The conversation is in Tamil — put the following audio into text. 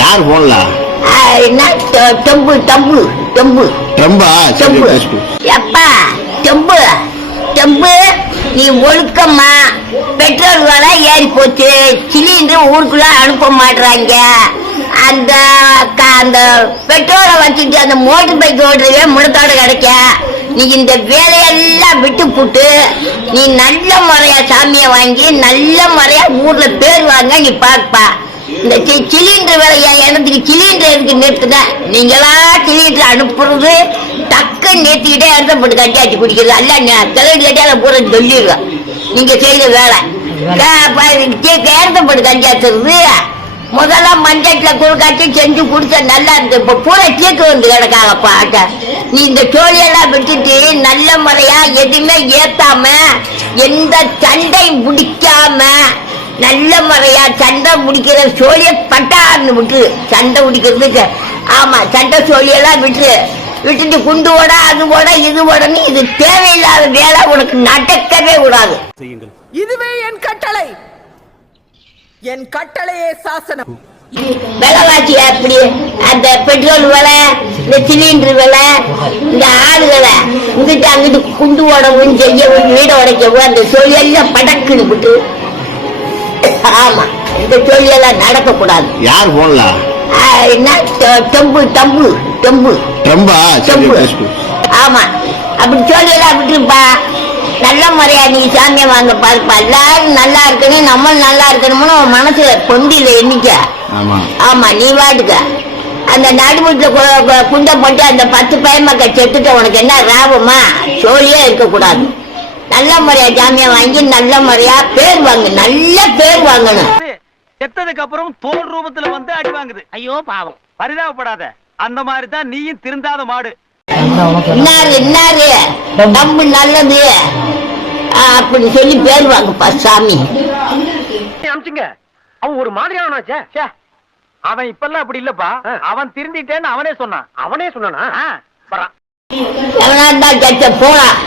யார் போன்ல என்ன டெம்பு டம்பு டெம்பு டம்பா டெம்பு எப்பா டெம்பு டெம்பு நீ ஒழுக்கம்மா பெட்ரோல் விலை ஏறி போச்சு சிலிண்டர் ஊருக்குள்ள அனுப்ப மாட்டுறாங்க அந்த அந்த பெட்ரோலை வச்சுட்டு அந்த மோட்டர் பைக் ஓடுறவே முடத்தோட கிடைக்க நீ இந்த வேலையெல்லாம் விட்டு போட்டு நீ நல்ல முறையா சாமியை வாங்கி நல்ல முறையா ஊர்ல பேர் வாங்க நீ பாப்பா இந்த சிலிண்டர் வேலையா எனக்கு சிலிண்டர் இருக்கு நிறுத்துங்க நீங்களா சிலிண்டர் அனுப்புறது டக்கு நிறுத்திக்கிட்டே இடத்த போட்டு கட்டியாச்சு குடிக்கிறது அல்ல கிளறி கட்டியால பூரா சொல்லிடுவேன் நீங்க செய்த வேலை இடத்த போட்டு கட்டியாச்சுறது முதல்ல மஞ்சட்ல குழுக்காட்டி செஞ்சு குடிச்ச நல்லா இருந்து இப்ப பூரா கேக்கு வந்து கிடக்காங்கப்பா நீ இந்த சோழியெல்லாம் விட்டுட்டு நல்ல முறையா எதுவுமே ஏத்தாம எந்த சண்டை முடிக்காம நல்ல முறையா சண்டை முடிக்கிற சோழிய பட்டான்னு விட்டு சண்டை முடிக்கிறதுக்கு ஆமா சண்டை சோழியெல்லாம் விட்டுட்டு குண்டு ஓட அது ஓட இது ஓடன்னு இது தேவையில்லாத வேலை உனக்கு நடக்கவே கூடாது. இதுவே என் கட்டளை, என் கட்டளையே சாசனம். விலைவாசி அப்படி அந்த பெட்ரோல் விலை இந்த சிலிண்டர் விலை இந்த ஆள் விலை இங்கிட்டு அங்கிட்டு குண்டு ஓடவும் செய்யவும் வீட உடைக்கவும் அந்த சோழியெல்லாம் படக்குன்னு விட்டு ஆமா இந்த தொழிலெல்லாம் நடக்க கூடாது. யார் போன்ல என்ன டெம்பு டம்பு டெம்பு டம்பா டெம்பு ஆமா அப்படி தொழிலெல்லாம் விட்டுருப்பா நல்ல முறையா நீ சாமியை வாங்க பாருப்பா எல்லாரும் நல்லா இருக்கணும் நம்ம நல்லா இருக்கணும்னு மனசுல பொந்தியில எண்ணிக்க ஆமா நீ வாட்டுக்க அந்த நடுமுட்டுல குண்டை போட்டு அந்த 10 பயமக்க செத்துட்ட உனக்கு என்ன லாபமா சோழியே இருக்க கூடாது. நல்ல முறையா ஜாமியா வாங்கி நல்ல முறையா பேர் வாங்க நல்ல பேர் வாங்கணும். செத்ததுக்கு அப்புறம் தோல் ரூபத்துல வந்து அடி வாங்குது. ஐயோ பாவம் பரிதாபப்படாத அந்த மாதிரி தான் நீயும் திருந்தாத மாடு. இன்னாரு நம்ம நல்லது அப்படி சொல்லி பேர் வாங்கப்பா சாமி. அவன் ஒரு மாதிரியானாச்சே அவன் இப்பெல்லாம் அப்படி இல்லப்பா அவன் திருந்திட்டேன்னு அவனே சொன்னானா எவனா தான் போலாம்.